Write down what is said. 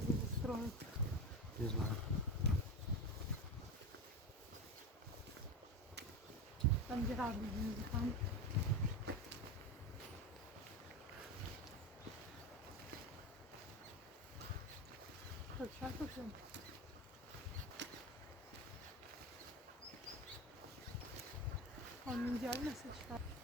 bazę zestroju. Nie znam. Tam gdzie radny z muzykami. To światło się. On nie działa na światło.